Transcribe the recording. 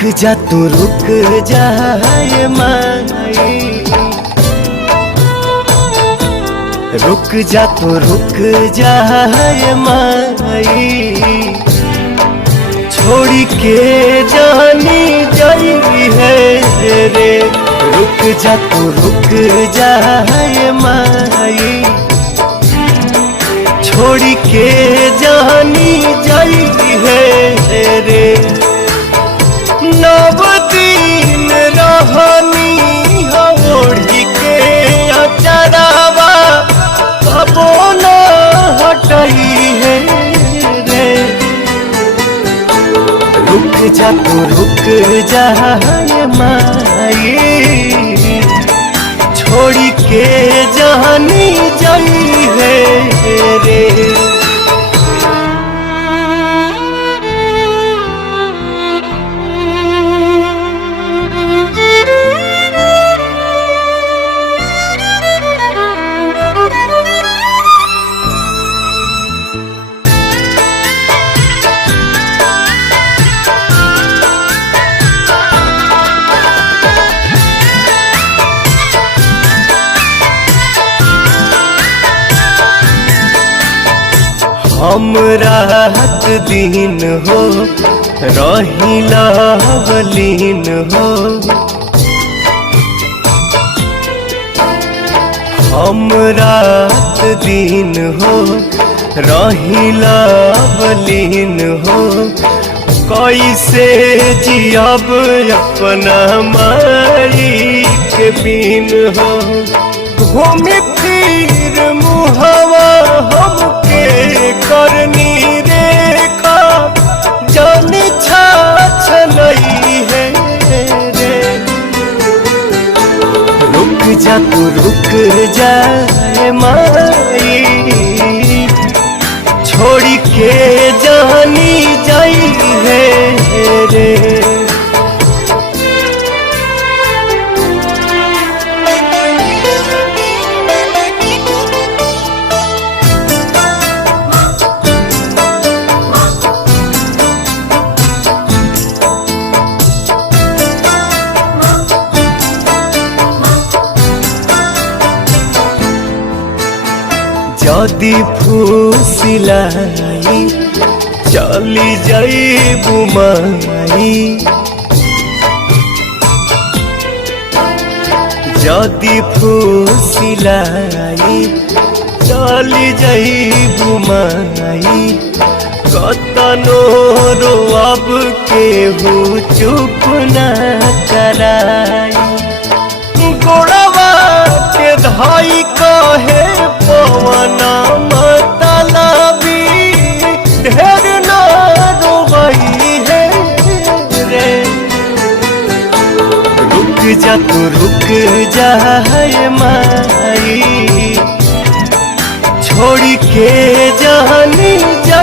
जा तू रुक जा ये माई, रुक जा तू रुक जा ये माई, छोड़ी के जानी जाई है रे। रुक जा तू रुक जा ये माई, छोड़ी के जानी जाई है रे। नव दिन रहनी ओढ़ी के अचरावा कबो न हटई है रे। रुक जा तू रुक जा ये माई, छोड़ी के जानी जाई है रे। हम रात दिन हो रहिला बलीन हो, हम रात दिन हो रहिला बलीन हो। कैसे जियब अपना माई के बिन हो, घूमी फिर मुहवा हमके करनी रेखा जानी छाछ नहीं है रे। रुक जा तू रुक जा माई, छोड़ी के जानी जाई है रे। जदि फूसिलाई चली जाइबू माई, जदि फूसिलाई चली जाइबू माई, कतनो रोअब केहू चुप न कराई। गोड़वा के धाई कहे पवना मतलबी ढेर न रोवई है रे। रुक जा तू रुक जा ये माई, छोड़ी के जानी जा